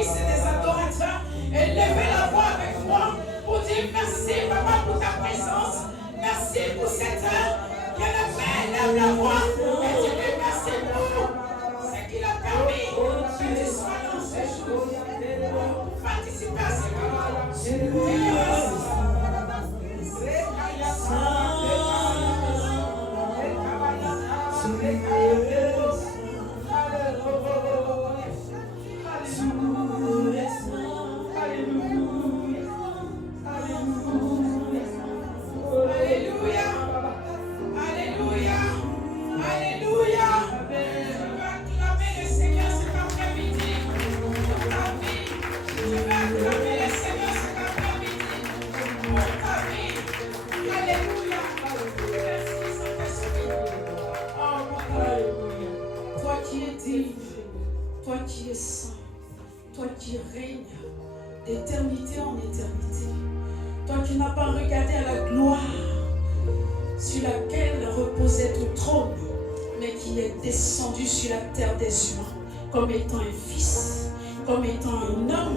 fils et des adorateurs. Et levez la voix avec moi pour dire merci, Papa, pour ta présence. Merci pour cette heure. Bien-aimé, lève la voix et dis merci pour ce qu'il a permis que tu sois dans ce jour. Pour participer à ce toi qui es saint, toi qui règnes d'éternité en éternité, toi qui n'as pas regardé à la gloire sur laquelle reposait ton trône, mais qui est descendu sur la terre des humains, comme étant un fils, comme étant un homme,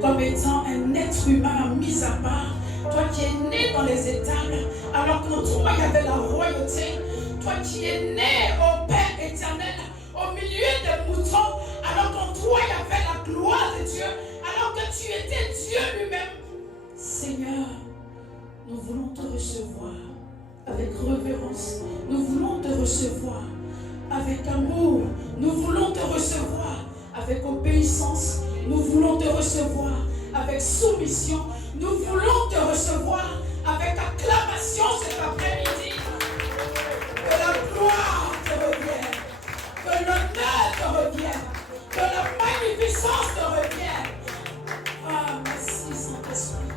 comme étant un être humain mis à part, toi qui es né dans les étables, alors qu'en toi il y avait la royauté, toi qui es né au Père éternel, au milieu des moutons, alors qu'en toi il y avait la gloire de Dieu, alors que tu étais Dieu lui-même. Seigneur, nous voulons te recevoir avec révérence, nous voulons te recevoir avec amour, nous voulons te recevoir avec obéissance, nous voulons te recevoir avec soumission, nous voulons te recevoir avec acclamation cet après-midi. Que la gloire te revienne, que l'honneur te revienne, que la magnificence te revienne. Ah, merci Saint-Esprit.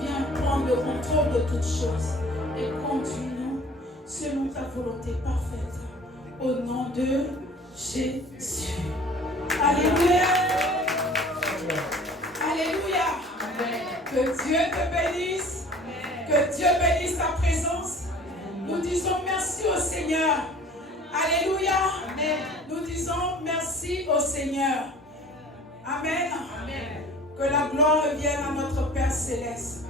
Viens prendre le contrôle de toutes choses et conduis-nous selon ta volonté parfaite. Au nom de Jésus. Alléluia. Alléluia. Que Dieu te bénisse. Que Dieu bénisse ta présence. Nous disons merci au Seigneur. Alléluia. Nous disons merci au Seigneur. Amen. Que la gloire revienne à notre Père Céleste.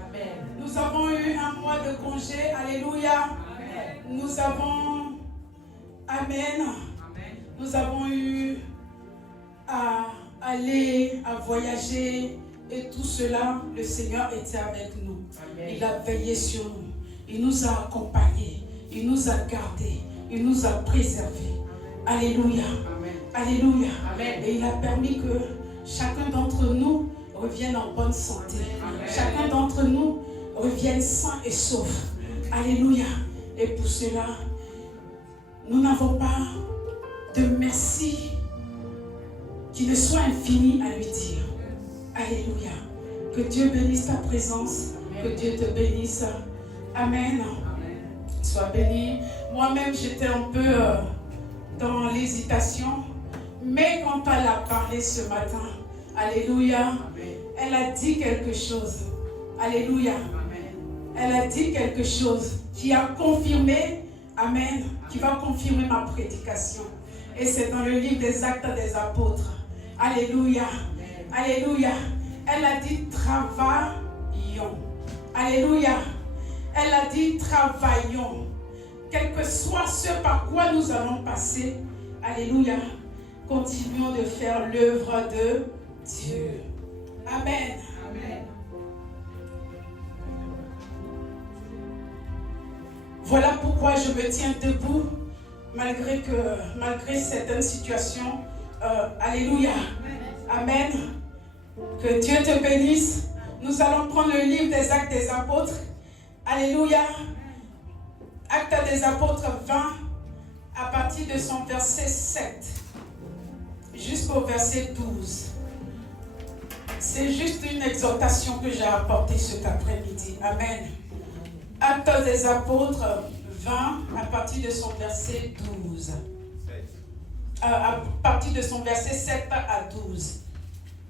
Nous avons eu un mois de congé. Alléluia. Nous avons... Amen. Nous avons eu à aller, à voyager et tout cela, le Seigneur était avec nous. Amen. Il a veillé sur nous. Il nous a accompagnés. Il nous a gardés. Il nous a préservés. Alléluia. Amen. Alléluia. Amen. Et il a permis que chacun d'entre nous revienne en bonne santé. Amen. Chacun d'entre nous revienne sain et sauf. Alléluia. Et pour cela, nous n'avons pas de merci qui ne soit infini à lui dire. Alléluia. Que Dieu bénisse ta présence. Que Dieu te bénisse. Amen. Sois béni. Moi-même, j'étais un peu dans l'hésitation. Mais quand elle a parlé ce matin, alléluia, elle a dit quelque chose. Alléluia. Elle a dit quelque chose qui a confirmé, amen, qui va confirmer ma prédication. Et c'est dans le livre des Actes des Apôtres. Alléluia. Alléluia. Elle a dit travaillons. Alléluia. Elle a dit travaillons. Quel que soit ce par quoi nous allons passer. Alléluia. Continuons de faire l'œuvre de Dieu. Amen. Amen. Voilà pourquoi je me tiens debout malgré certaines situations. Alléluia. Amen. Que Dieu te bénisse. Nous allons prendre le livre des Actes des Apôtres. Alléluia. Actes des Apôtres 20, à partir de son verset 7 jusqu'au verset 12. C'est juste une exhortation que j'ai apportée cet après-midi. Amen. Actes des Apôtres 20, à partir de son verset 12. À partir de son verset 7 à 12.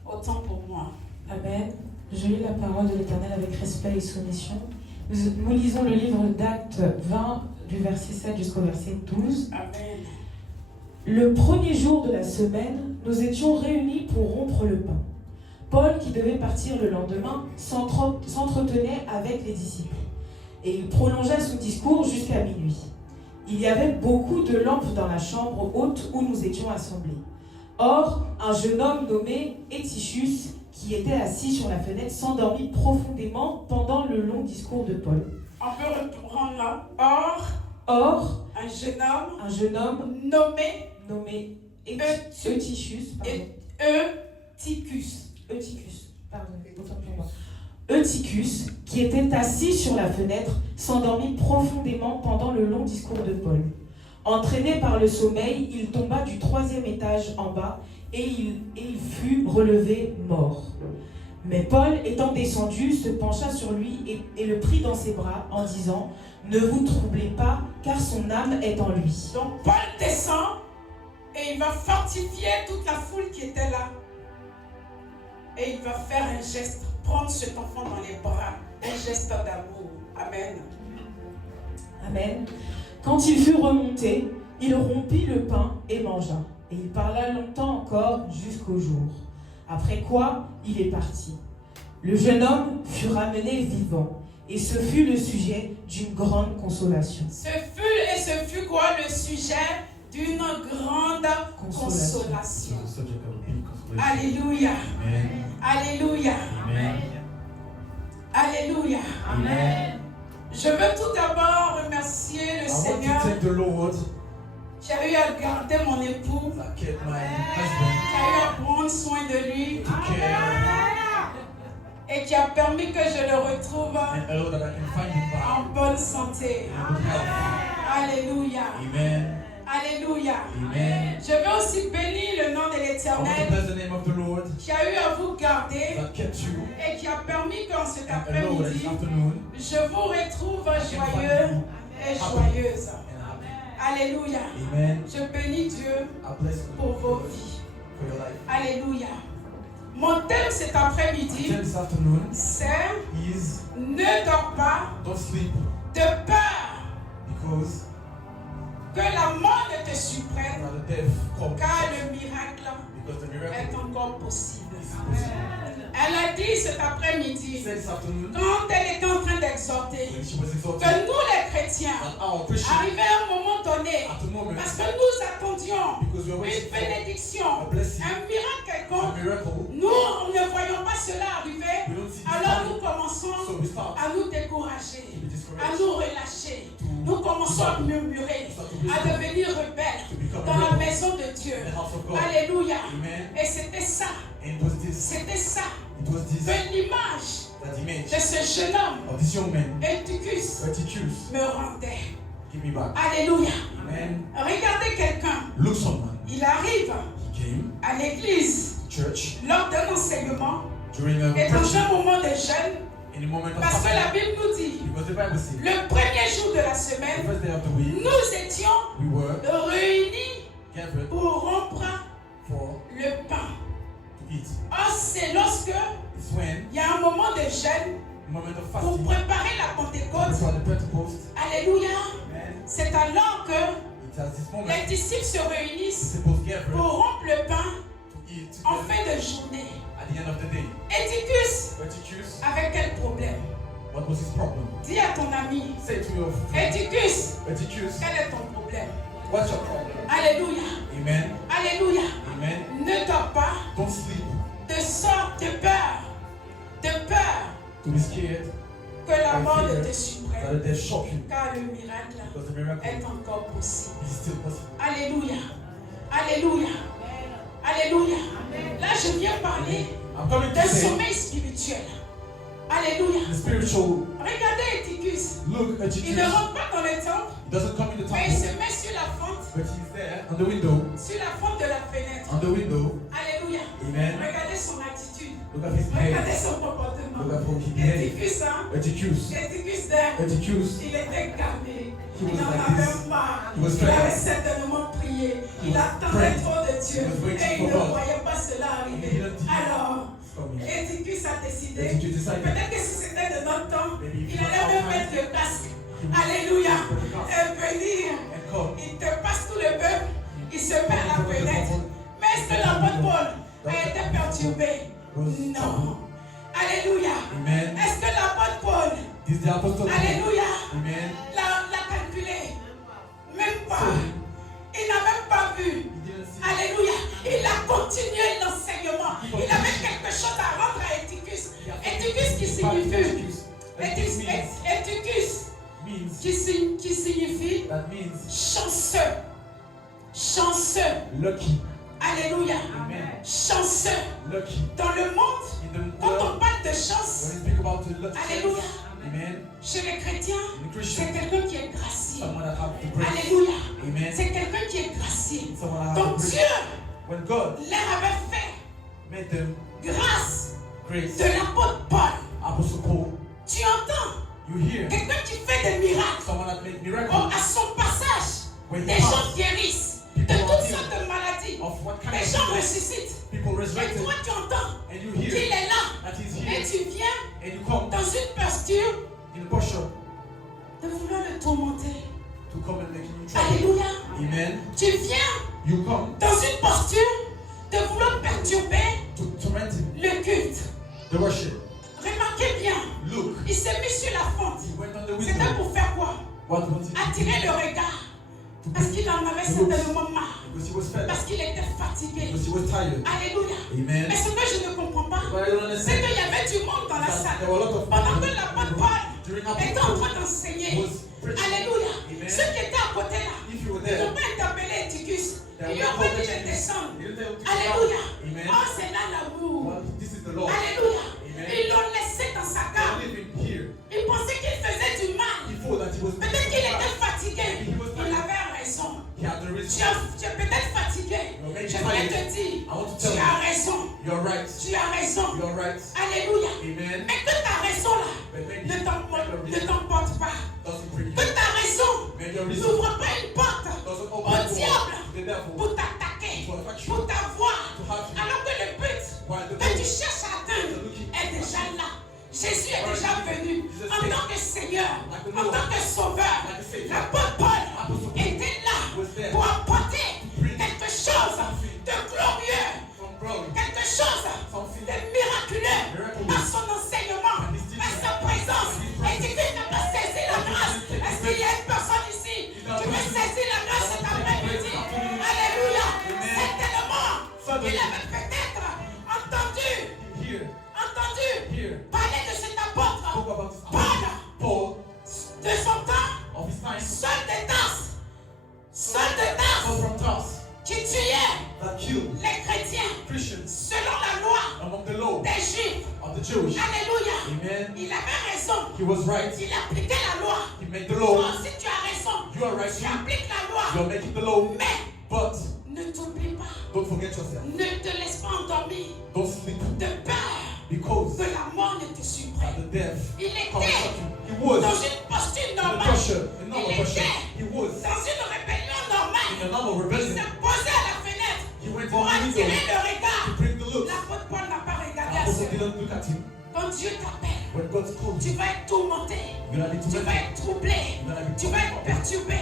Autant pour moi. Amen. Je lis la parole de l'Éternel avec respect et soumission. Nous lisons le livre d'Actes 20, du verset 7 jusqu'au verset 12. Amen. Le premier jour de la semaine, nous étions réunis pour rompre le pain. Paul, qui devait partir le lendemain, s'entretenait avec les disciples. Et il prolongea son discours jusqu'à minuit. Il y avait beaucoup de lampes dans la chambre haute où nous étions assemblés. Or, un jeune homme nommé Eutychus, qui était assis sur la fenêtre, s'endormit profondément pendant le long discours de Paul. On peut reprendre là. Or, un jeune homme nommé Eutychus, Eutychus, qui était assis sur la fenêtre, s'endormit profondément pendant le long discours de Paul. Entraîné par le sommeil, il tomba du 3e étage en bas et il fut relevé mort. Mais Paul, étant descendu, se pencha sur lui et le prit dans ses bras en disant « Ne vous troublez pas, car son âme est en lui. » Donc Paul descend et il va fortifier toute la foule qui était là. Et il va faire un geste, prendre cet enfant dans les bras, un geste d'amour. Amen. Amen. Quand il fut remonté, il rompit le pain et mangea. Et il parla longtemps encore jusqu'au jour. Après quoi, il est parti. Le jeune homme fut ramené vivant. Et ce fut le sujet d'une grande consolation. Ce fut quoi le sujet d'une grande consolation. Alléluia. Amen. Alléluia. Amen. Alléluia. Amen. Je veux tout d'abord remercier le Seigneur I want to thank the Lord qui a eu à garder mon époux, that kept my qui husband, a eu à prendre soin de lui took care, et qui a permis que je le retrouve and allowed that I can find him en back bonne santé. in good health. Alléluia. Amen. Alléluia. Amen. Je veux aussi bénir le nom de I want to l'Éternel bless the name of the Lord qui a eu à vous garder that kept you et qui a permis qu'en cet and allowed that this après-midi, afternoon je vous retrouve joyeux et joyeuse. and happy. Alléluia. Amen. Je bénis Dieu I bless you pour vos vies. for your life. Alléluia. Mon thème cet My après-midi, theme this afternoon c'est is ne dors pas don't sleep de peur because que la mort ne te surprenne, the death comes, car le miracle because the est miracle encore possible. is possible. Elle a dit cet She après-midi, said this afternoon quand elle était en train d'exhorter, when she was que exalted nous les chrétiens, that our Christian arrivés à un moment donné, at the moment parce que nous attendions because we are une waiting for bénédiction, a blessing, un miracle a quelconque, miracle, nous ne voyons pas cela arriver, we don't see this alors nous coming, commençons so we start à nous décourager, to be à discouraged, nous relâcher. Nous commençons à murmurer, à devenir rebelles to become dans la rebels maison de Dieu. in the house of God. Alléluia. Amen. Et c'était ça, And it was this que l'image that image de ce jeune homme, of this young man, Eutychus, Eutychus, me rendait. give me back. Alléluia. Amen. Regardez quelqu'un, Look someone. il arrive He came à l'église to church lors d'un enseignement during a et dans preaching un moment de jeûne, in a moment of parce que la fasting. Bible nous dit, Because the Bible says le premier jour de la the semaine, first day of the week nous étions we were réunis gathered pour rompre for le pain. to eat. Or, c'est lorsque It's when il y a un moment de jeûne the moment of pour fasting préparer la Pentecôte. before the Pentecost. Alléluia. Amen. C'est alors que It has this moment. les disciples se The réunissent disciples gather pour rompre le pain to eat en together fin de journée. at the end of the day. Eutychus Eutychus, avait quel problème? what was his problem? Dis à ton ami, Say to your friend, Eutychus, Eutychus, quel est ton problème? what's your problem? Alléluia. Amen. Alléluia. Amen. Ne dors pas Don't sleep de sorte de peur to be scared que la I mort fear ne te that surprenne, the death shock you car le miracle because the miracle est encore possible. is still possible. Alléluia. Alléluia. Alléluia. Là, je viens parler I'm coming to d'un say sommeil spirituel. Alléluia. the spiritual Regardez Eutychus. look at Il ne Eutychus. rentre pas dans le temple, He doesn't come in the mais il se temple, met sur la fente, but he's there on the window. de la fenêtre. On the window. Alléluia. Amen. Regardez son attitude. Look at his Regardez behavior. son comportement. Look at how he behaved. Eutychus, hein? Eutychus. Eutychus d'air. Eutychus. Il était calmé. He Il was n'en like avait this. pas. He was Il avait praying. certainement prié. He Il was attendait praying. trop de Dieu. He was waiting Et il for ne God. voyait pas cela He arriver. didn't see Alors, it's coming. Eutychus a décidé. Eutychus decided. Peut-être que si c'était de notre temps, Maybe if il it was allait our même time, mettre le casque. he would Alléluia. put the casque Et venir. and come. Il te passe tout le peuple. Il se met à la fenêtre. Mais est-ce que l'apôtre Paul a été perturbé? was Non. troubled. Alléluia. Amen. Est-ce que l'apôtre Paul, This is the apostle. alléluia, Amen. l'a calculé? Même pas. So, Il n'a même pas vu. he didn't see. Alléluia. Il a continué l'enseignement. Il avait quelque chose à rendre à Éticus. Éticus qui signifie. Éticus Means. qui signifie That means chanceux. Chanceux. lucky. Alléluia. Amen. Chanceux. Lucky. Dans le monde, In the quand on world, parle de chance, when we speak about the lucky. alléluia, Amen. chez les chrétiens, In the c'est Christian, quelqu'un qui est gracié. someone that have the grace. Alléluia. Amen. C'est quelqu'un qui est gracié. Someone that have Donc the Dieu grace. When God leur avait fait made them grâce grace, de l'apôtre Paul. Apostle Paul, Tu entends you hear quelqu'un qui fait des miracles. someone that made Oh, miracles. à son passage, When des he gens passed, guérissent de people toutes are healed sortes de maladies. of what kind Des of gens sickness. ressuscitent. People Et resurrected, toi, tu entends and you qu'il hear est là. that he's Et here, tu viens and you come dans une posture in a posture de vouloir le tourmenter. to come and make you trouble. Alléluia. Amen. Tu viens You come dans une posture de vouloir perturber to torment him, le culte. the worship. Remarquez bien, Look, il s'est mis sur la fente. he went on the C'était window. pour faire quoi? What was it? Attirer le regard. Parce qu'il en avait certainement marre. Because he was fed. Parce qu'il était fatigué. Because he was tired. Alléluia. Amen. Mais ce que je ne comprends pas, But I don't c'est understand. qu'il y avait du monde dans la That salle. there were a lot of Pendant que people l'apôtre Paul during était en Apostle train d'enseigner. was preaching. Alléluia. Amen. Ceux qui étaient à côté là, If you were ils n'ont there, pas interpellé Éticus. they Ils lui ont would pas dit de descendre. They didn't tell him to Alléluia. come. Amen. Oh, c'est là l'amour. Well, this is the Lord. Alléluia. Amen. Ils l'ont laissé dans sa They cave. leave him here. Ils pensaient qu'il faisait du mal. He thought that he was. Peut-être qu'il était fatigué. Il avait raison. He had the Tu reason. es peut-être fatigué. Je voulais te dire, I want to tu tell as you, raison. you're right. Tu as raison. You're right. Alléluia. Amen. Mais que ta raison là But maybe ne t'emporte pas. doesn't bring Que you. ta raison Maybe your reason n'ouvre pas une porte doesn't au open the diable door to the devil. pour t'attaquer, To attack you. pour t'avoir. To have you. Alors que le but While the que tu devil cherches à atteindre est déjà là. Jésus est déjà venu en tant que Seigneur, en tant que Sauveur. L'apôtre Paul était là pour apporter quelque chose de glorieux, from glory, quelque chose something de miraculeux par son enseignement, par sa présence. Et tu n'as pas saisi la grâce. Est-ce qu'il y a une personne ici? Tu veux saisir la grâce cet après-midi? Alléluia. Certainement, il avait peut-être entendu here, parler de cet apôtre. talk about this Paul, Paul de son temps, of his time, seul de Tarse, Saul from Tarsus, qui tuait that killed les chrétiens Christians selon la loi among the law des Juifs. of the Jewish. Alléluia. Amen. Il avait raison. He was right. Il appliquait la loi. He made the Toi law. aussi, tu as raison. You are right. Tu appliques la loi. You are making the law. Mais But ne t'oublie pas. don't forget yourself. Ne te laisse pas endormir Don't sleep. de peur Because que la mort ne te surprenne. the death Il comes était at you. He was dans une posture in a normale. posture, a Il normal posture. était He was dans une rébellion in normale. a normal Il rebellion. s'est posé à la fenêtre He went pour on the attirer window le regard. to bring the looks. L'apôtre Paul n'a pas regardé à Apostle cela. didn't look at him. Quand Dieu t'appelle, When God's called tu you, vas être tourmenté. you're gonna be Tu vas tormented. être troublé. Tu vas être perturbé.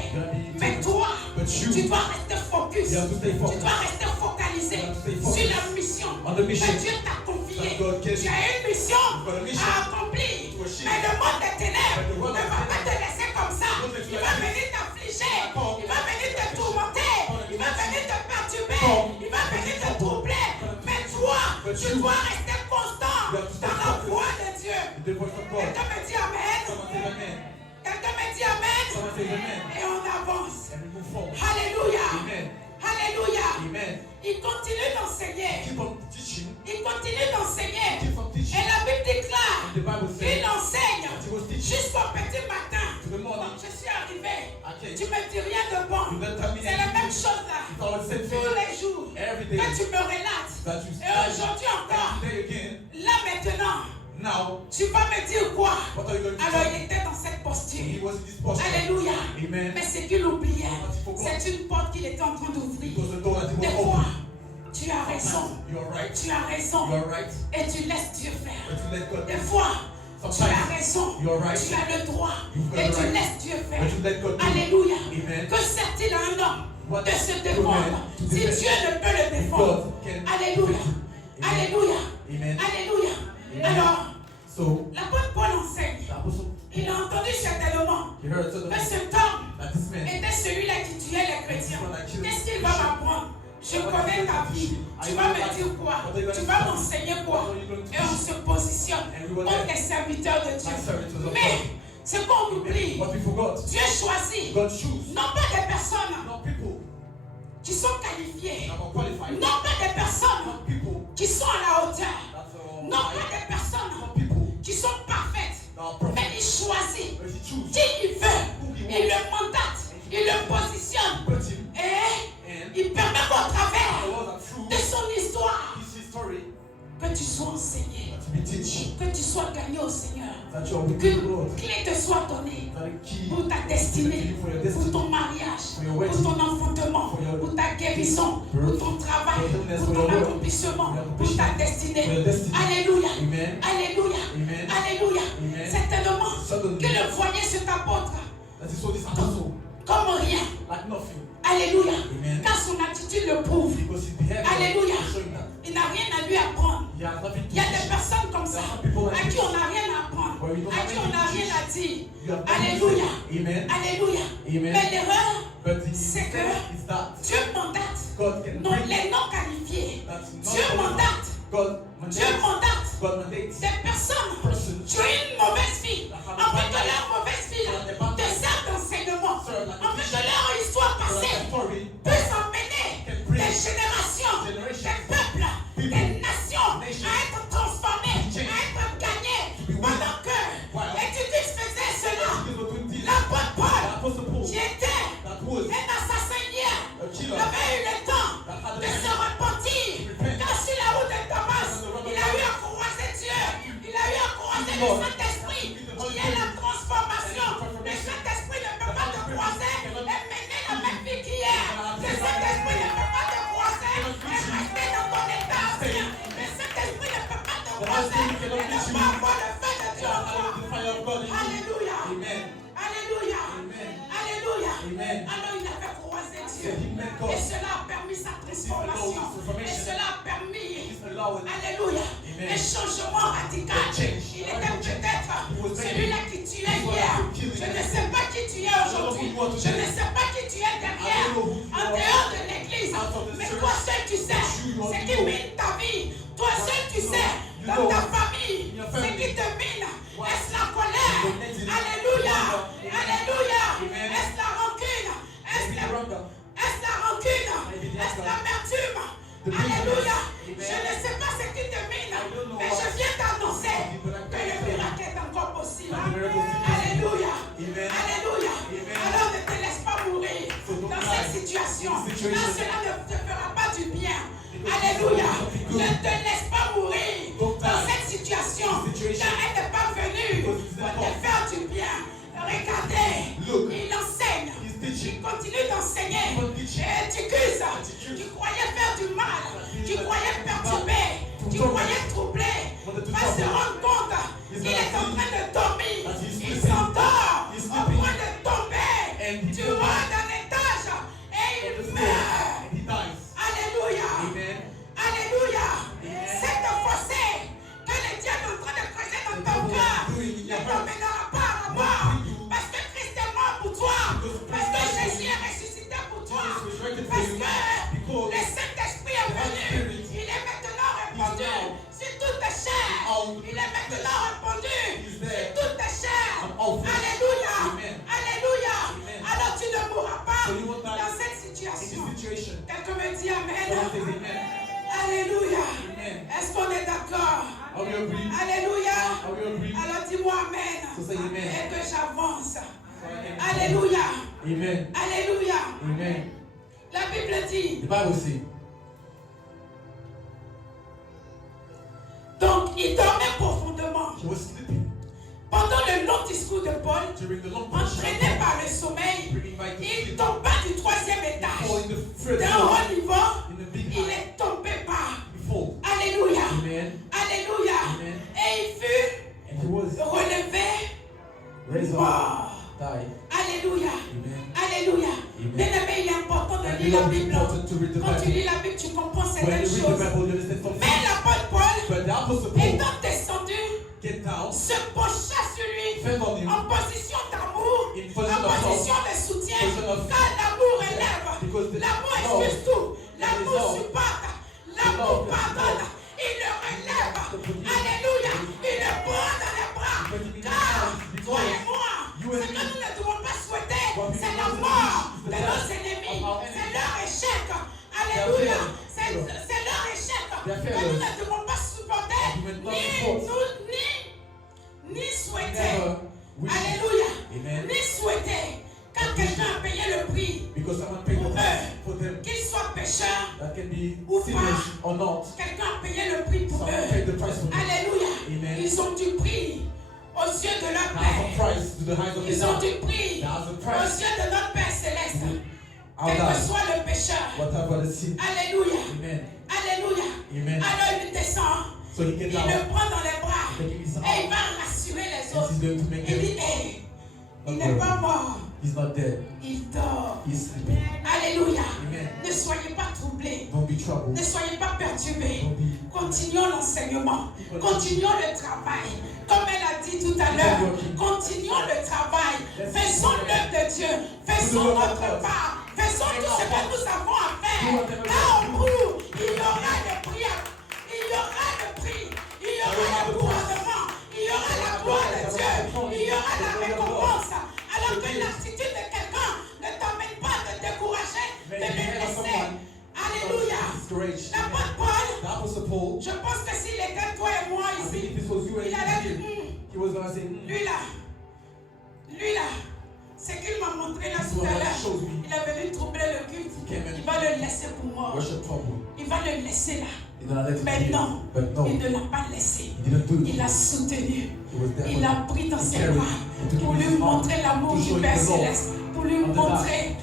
Mais toi, But tu you, dois rester focus. you have to stay Tu focused dois rester focalisé You have to stay focused sur la mission on the que mission Dieu t'a confiée. that God gave Tu you. as une mission You've got a mission à accomplir. to achieve. Mais le monde des ténèbres But the world ne of va pas te ténèbres laisser comme ça. won't let you Il va like this. venir t'affliger. Come. Il va venir te tourmenter. Il va venir te perturber. Come. Il va venir te troubler. Mais toi, But tu you, dois rester constant you have to stay dans la focused. voie de Dieu. The voice of God. Quelqu'un me dit Amen. Someone say amen. Quelqu'un me dit Amen. Someone say amen. Et on avance. And we move forward. Alléluia. Amen. Alléluia. Amen. Il continue d'enseigner. Keep on teaching. Il continue d'enseigner. Keep on teaching. Et la Bible déclare And the Bible qu'il says enseigne that he was teaching jusqu'au petit matin. to the morning. Donc je suis arrivé. Okay. Tu me dis rien de bon. You don't tell me C'est la même anything. chose là. It's all the same Tous thing. les jours. Every Que day tu me relates. that you Et aujourd'hui encore. and today again. Là maintenant. Now, Tu vas me dire quoi? what are you going to Alors do? il était dans cette He posture. was in this posture. Alléluia. Amen. Mais ce qu'il oubliait, But he forgot. c'est une porte qu'il était en train It d'ouvrir. was the door that he Des was fois, open. tu as raison. You're right. Tu as raison. You're right. Et tu laisses Dieu faire. But you let God Des do. fois, tu Sometimes as raison. you're right. Tu as le droit. You've got Et the tu right. laisses Dieu faire. But you let God do. Alléluia. Amen. Que sert-il à un homme What de se do défendre men to si defend? Dieu ne peut le défendre? God can Alléluia. defend you. Amen. Alléluia. Amen. Alléluia. Amen. Alors, So, l'apôtre Paul enseigne. the apostle, Il a entendu certainement he heard que suddenly cet homme that this man, était celui-là qui tuait les chrétiens. Qu'est-ce qu'il va m'apprendre? Je connais ta vie. Tu vas me dire quoi? Tu vas m'enseigner quoi? Et on se positionne contre les serviteurs de Dieu. Mais ce qu'on oublie, what we forgot, Dieu choisit God choose, non pas des personnes not people qui sont qualifiées, that are qualified, non pas des personnes not people qui sont à la hauteur, that non pas des personnes not people qui sont parfaites, that are mais perfect, il choisit but he choose, qui il veut, il le mandate, il le positionne put him, et and il permet qu'au the travers words are true, de son histoire, his story, que tu sois enseigné, that we teach, que tu sois gagné au Seigneur, that you are with the Lord, qu'une clé te soit donnée that the key pour ta destinée, for your pour destiny, ton mariage, for your pour wedding, ton enfantement, for your pour ta guérison, pour ton travail, for your illness, pour for ton your work, accomplissement, for your pour ta accomplishment, destinée. for your destiny. Alléluia, Amen. alléluia, Amen. alléluia. Amen. Certainement Suddenly, que le voyait cet apôtre that he saw this apostle comme rien. like nothing, Alléluia. Amen. Car son attitude le prouve. because his behavior Alléluia. is showing that Il n'a rien à lui apprendre. he has nothing to Il y a des teach. personnes comme ça à qui on n'a rien à apprendre, à qui on n'a rien à dire. You have nothing to Alléluia. say. Amen. Alléluia. Amen. Mais l'erreur, But c'est que is that Dieu mandate God can non, bring les non qualifiés. that's Dieu not mandate. God Dieu mandates. mandate God mandates des personnes persons qui ont une mauvaise vie, afin que leur mauvaise vie là, te serve d'enseignement, afin que leur histoire so that passée the story puisse emmener des générations, des peuples, des nations à être transformées, à être gagnées. Pendant que Étiquus faisait cela, l'apôtre Paul, qui était un assassin hier, avait eu le temps de se repentir. Car sur la route de Damas, il a eu à croiser Dieu, il a eu à croiser le Saint-Esprit, qui est la transformation. Le Saint-Esprit ne peut pas te croiser et mener la même vie qu'hier. Le Saint-Esprit ne peut pas te croiser et rester dans ton état ancien. Le Saint-Esprit ne peut pas te croiser et ne pas avoir le feu de Dieu en toi. Alléluia. Alléluia. Alléluia. Alors il avait croisé Dieu. Et cela a permis sa transformation. Et cela a permis, alléluia, un changement radical. Il était peut-être celui-là qui tuait hier. Je ne sais pas qui tu es aujourd'hui. Je ne sais pas qui tu es derrière, en dehors de l'église. Mais toi seul tu sais ce qui mine ta vie. Toi seul tu sais dans ta famille ce qui te mine. Est-ce la colère? Alléluia. Alléluia. Est-ce la rancune? Est-ce la rancune? Est-ce l'amertume? Alléluia. Je ne sais pas ce qui te mine, mais je viens t'annoncer que le miracle est encore possible. Alléluia. Alléluia. Alors ne te laisse pas mourir dans cette situation. Là, cela ne te fera pas du bien. Alléluia. Ne te laisse pas mourir dans cette situation, car elle n'est pas venue pour te faire du bien. Regardez, il enseigne, il continue d'enseigner. Et tu croyais faire du mal, tu croyais perturber, tu croyais troubler, va se rendre compte qu'il est en train de dormir. Il s'endort au point de tomber du haut d'un étage et il meurt. Alléluia. Alléluia. Cette fossé que le diable est en train de creuser dans ton cœur ne t'emmènera pas à la mort. Parce que Christ est mort pour toi. Parce que Jésus est ressuscité pour toi. Parce que le Saint-Esprit est venu. Il est maintenant répandu sur toute chair. Il est maintenant répandu sur toute chair. Alléluia. Alléluia. Alors tu ne mourras pas dans cette situation. Quelqu'un me dit Amen. Alléluia. Est-ce qu'on est d'accord? Alléluia. Alors dis-moi Amen. Et que j'avance. Alléluia. Alléluia. La Bible dit. Donc il dormait profondément. Pendant le long discours de Paul, entraîné par le sommeil, il tomba du 3e étage. D'un haut niveau, il est tombé par. Alléluia. Alléluia. Et il fut relevé mort. Alléluia. Alléluia. Bien aimé, il est important de lire la Bible. Quand tu lis la Bible, tu comprends certaines choses. Mais l'apôtre Paul ni souhaiter, alléluia, ni souhaiter, quand quelqu'un a payé le prix pour eux, qu'ils soient pécheurs ou pas, quelqu'un a payé le prix pour eux, alléluia, ils ont du prix aux yeux de leur Père, ils ont du prix aux yeux de notre Père Céleste, quel que soit le pécheur, alléluia, alléluia, alors il descend, il le prend dans les bras et il va rassurer les autres, il dit, hey, il n'est pas mort. He's not dead. Il dort. He's sleeping. Alléluia. Amen. Ne soyez pas troublés. Don't be troubled. Ne soyez pas perturbés. Continuons l'enseignement. Continuons le travail. Comme elle a dit tout à l'heure, continuons le travail. Faisons l'œuvre de Dieu. Faisons notre part. Faisons tout ce que nous avons à faire. Là au bout, il y aura le prix. Il y aura le prix. Il y aura le couronnement. Il y aura la gloire de Dieu. Il y aura la récompense. Alors que l'attitude de quelqu'un ne t'emmène pas de te décourager, de le laisser. Alléluia. L'apôtre Paul, je pense que s'il était toi et moi ici, il allait dire, lui là, ce qu'il m'a montré là tout à l'heure, il est venu troubler le culte. Il va le laisser pour moi. Il va le laisser là. Mais non, il ne l'a pas laissé. Il l'a soutenu. Il l'a pris dans ses bras pour lui montrer l'amour du Père Céleste. Pour lui montrer,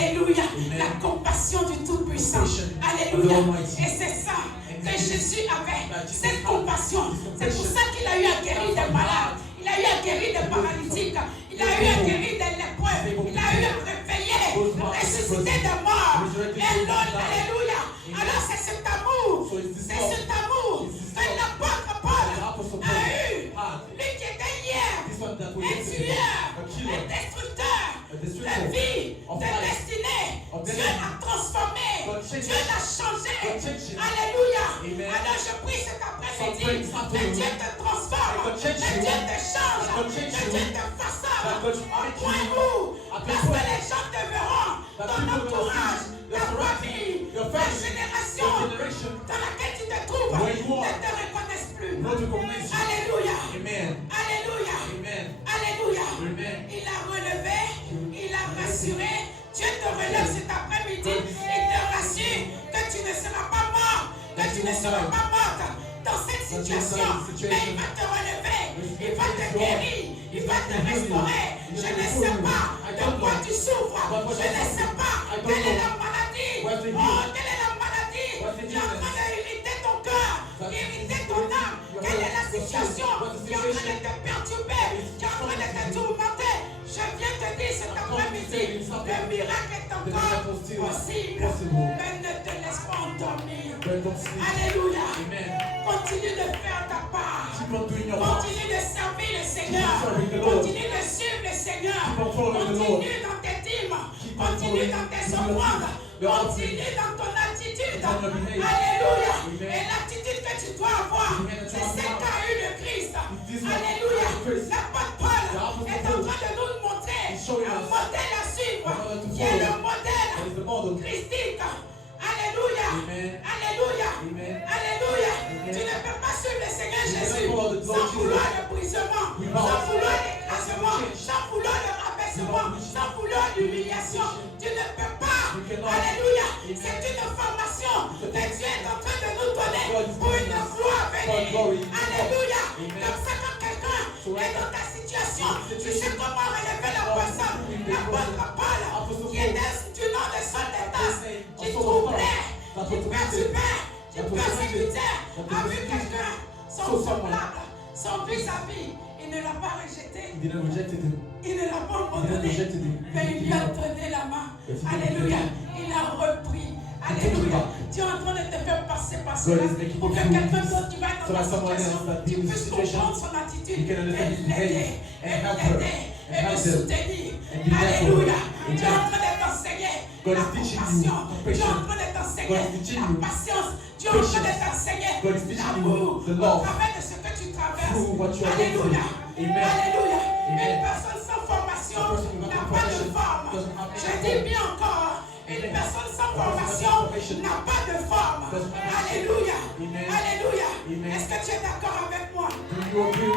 alléluia, la compassion du Tout-Puissant. Alléluia. Et c'est ça que Jésus avait, cette compassion. C'est pour ça qu'il a eu à guérir des malades. Il a eu à guérir des paralytiques. Il a eu à guérir des lépreux. Il a eu à réveiller, ressusciter des morts. Et l'autre, alléluia. Alors c'est cet amour. C'est cet amour que l'apôtre Paul a eu. Lui qui était hier un tueur, un destructeur de vie, de destinée. Dieu l'a transformé. Dieu l'a changé. Alléluia. Alors je prie cet après-midi que Dieu te transforme, que Dieu te change, que Dieu te façonne au point où, lorsque les gens te verront, ton entourage, ta famille, ta génération dans laquelle tu te trouves, ne te reconnaissent plus. Alléluia. Alléluia. Alléluia. Il a relevé, il a rassuré. Dieu te relève cet après-midi et te rassure que tu ne seras pas mort, que tu ne seras pas morte dans cette situation. Mais il va te relever, il va te guérir, il va te restaurer. Je ne sais pas de quoi tu souffres, je ne sais pas quelle est la maladie. Oh, quelle est la maladie qui est en train d'irriter ton cœur, irriter ton âme. Quelle est la situation qui est en train de te perturber, qui est en train de te tourmenter. Je viens te dire cet après-midi, le miracle est encore possible. Mais ne te laisse pas endormir. Alléluia. Continue de faire ta part. Continue de servir le Seigneur. Continue de suivre le Seigneur. Continue dans tes dîmes. Continue dans tes offrandes. Continue dans ton attitude. Alléluia. Et l'attitude que tu dois avoir, c'est celle qu'a eu le Christ. Alléluia. L'apôtre Paul est en train de nous montrer un modèle à suivre, qui est le modèle christique. Alléluia. Alléluia. Alléluia. Tu ne peux pas suivre le Seigneur Jésus sans vouloir le brisement, sans vouloir l'écrasement, sans vouloir le rabaissement, sans vouloir l'humiliation. Tu ne peux pas. Alléluia. C'est une formation que Dieu est en train de nous donner pour une gloire venir. Alléluia. Comme ça, quand quelqu'un est dans ta situation, tu sais comment relever la personne. L'apôtre Paul, qui était du nom de Saul d'État, qui troublait, qui perturbait, qui persécutait, a vu quelqu'un, son semblable, son vis-à-vis. Il ne l'a pas rejeté. Il ne l'a pas abandonné. Mais il lui a donné la main. Alléluia. Il a repris. Alléluia. Tu es en train de te faire passer par cela. Pour que quelqu'un d'autre qui va être dans ta situation, tu puisses comprendre son attitude et l'aider. Et le soutenir. Alléluia. Tu es en train de t'enseigner la compassion. Tu es en train de t'enseigner la patience. Tu es en train de t'enseigner l'amour au travers de ce que tu traverses. Alléluia. Alléluia. Une personne sans formation n'a pas de forme. Je dis bien encore, Une personne sans formation n'a pas de forme. Alléluia. Alléluia. Est-ce que tu es d'accord avec moi? Alléluia.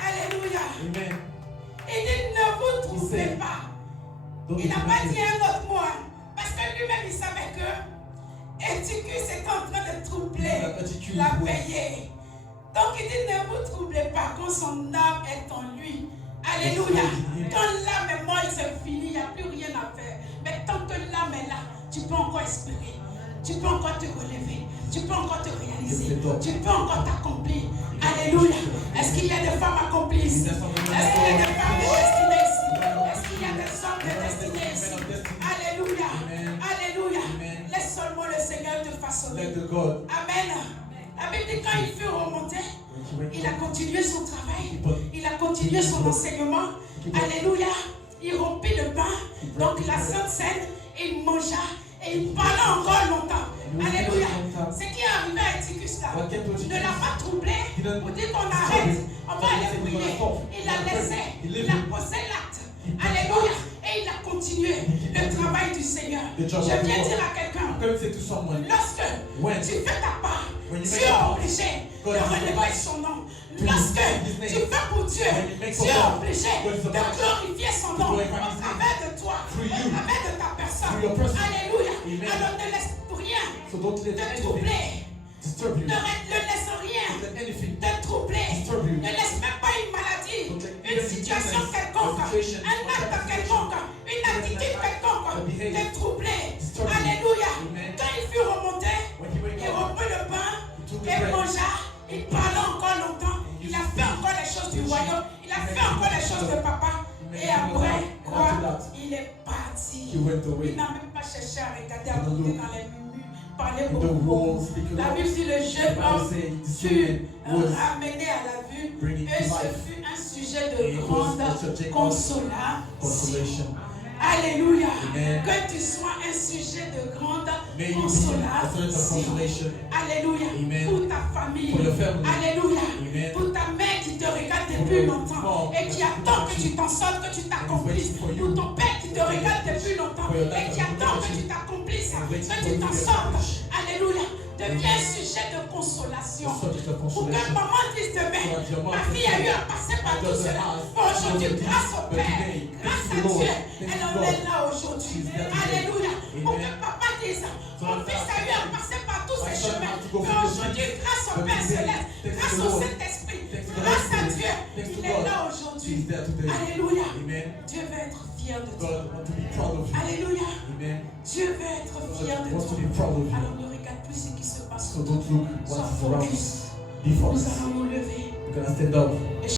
Alléluia. Il dit ne vous troublez pas. Il n'a pas dit un autre mot. Parce que lui-même il savait que Eutychus est en train de troubler la veillée. Donc il dit ne vous troublez pas quand son âme est en lui. Alléluia. Quand l'âme est morte, c'est fini, il n'y a plus rien à faire. Mais tant que l'âme est là, tu peux encore espérer. Tu peux encore te relever. Tu peux encore te réaliser. Tu peux encore t'accomplir. Alléluia. Est-ce qu'il y a des femmes accomplies ici? Est-ce qu'il y a des femmes de destinée ici? Est-ce qu'il y a des hommes de destinée ici? Alléluia. Alléluia. Laisse seulement le Seigneur te façonner. Amen. La Bible dit quand il fut remonté, il a continué son travail. Il a continué son enseignement. Alléluia. Il rompit le pain. Donc la Sainte Seine, il mangea. Et il parlait encore longtemps. Alléluia. Ce qui est arrivé à Eutychus là, ne l'a pas troublé. Pour dire qu'on arrête, on va aller prier. Il a laissé, il a posé l'acte. Alléluia. Et il a continué le travail du Seigneur. Je viens dire à quelqu'un, lorsque tu fais ta part, tu es obligé de relever son nom. Lorsque tu fais pour Dieu, tu es obligé de glorifier son nom au travers de toi, au travers de ta personne. Alléluia. Alors ne laisse rien te troubler. Ne laisse rien te troubler. Ne laisse même pas une maladie, une situation quelconque, un acte quelconque, une attitude quelconque te troubler. Alléluia. Quand il fut remonté, il reprit le pain et mangea. Il parlait encore longtemps. Il a fait encore les choses du royaume. Il a fait encore les choses de papa. Et après, quoi? Il est parti. Il n'a même pas cherché à regarder, à monter dans les murs, parler beaucoup. La Bible dit le jeune homme fut ramené à la vue. Et ce fut un sujet de grande consolation. Alléluia. Que tu sois un sujet de grande consolation. Alléluia. Pour ta famille. Alléluia. Pour ta mère qui te regarde depuis longtemps et qui attend que tu t'en sortes, que tu t'accomplisses. Pour ton père qui te regarde depuis longtemps et qui attend que tu t'accomplisses, que tu t'en sortes. Alléluia. Deviens un sujet de consolation. Pour que maman dise demain, ma fille a eu à passer par tout cela. Aujourd'hui, grâce au Père, grâce à Dieu, elle en est là aujourd'hui. Alléluia. Pour que papa dise, mon fils a eu à passer par tous ces chemins. Mais aujourd'hui, grâce au Père Céleste, grâce au Saint-Esprit, grâce à Dieu, il est là aujourd'hui. Alléluia. Dieu veut être fier de toi. Alléluia. Dieu veut être fier de toi. Alors ne regarde plus ce qui se passe. Sois focus. Nous allons nous lever.